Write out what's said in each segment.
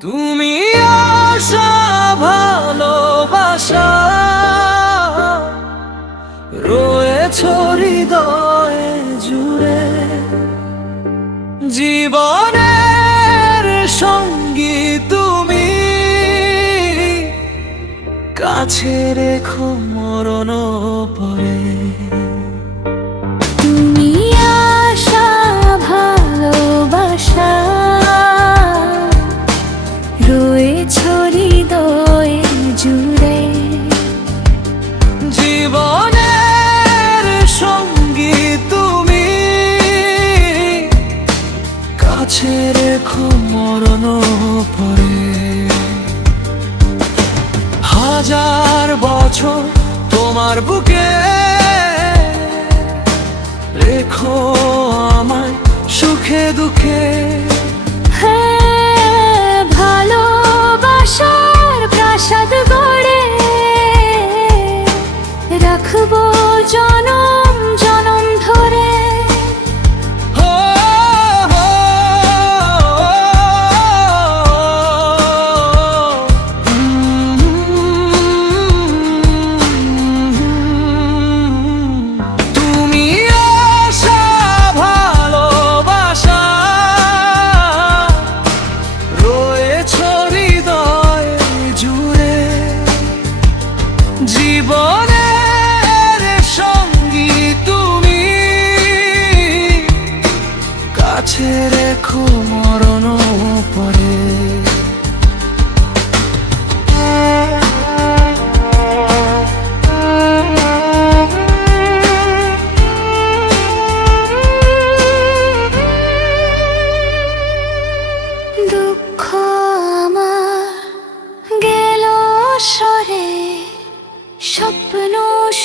তুমি আশা ভালোবাসা। রয়েছ হৃদয়ে জুড়ে। জীবনের সঙ্গী তুমি। কাছে রেখো মরণ পরে। মরণ পরে। হাজার বছর তোমার বুকে রেখো আমায় সুখে দুঃখে। ভালোবাসার প্রাসাদ গড়ে রাখব জনম জীবনের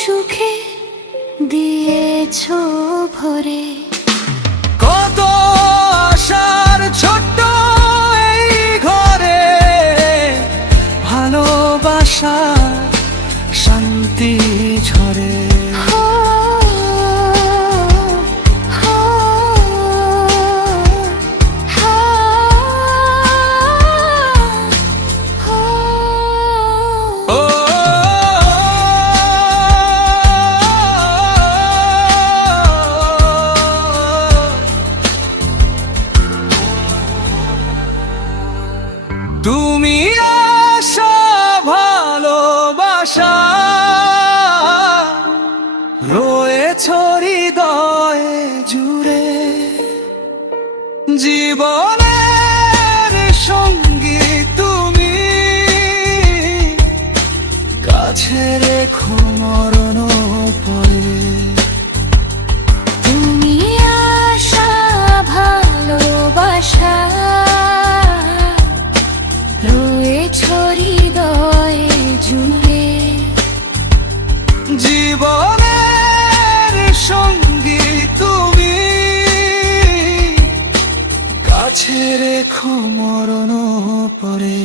সুখে দিয়েছ ভরে। তুমি আশা ভালোবাসা। রয়েছ হৃদয়ে জুড়ে। জীবনের সঙ্গী তুমি। কাছে রেখো মরণ পরে। ভালোবাসা। জীবনের সঙ্গী তুমি। কাছে রেখো মরণ পরে।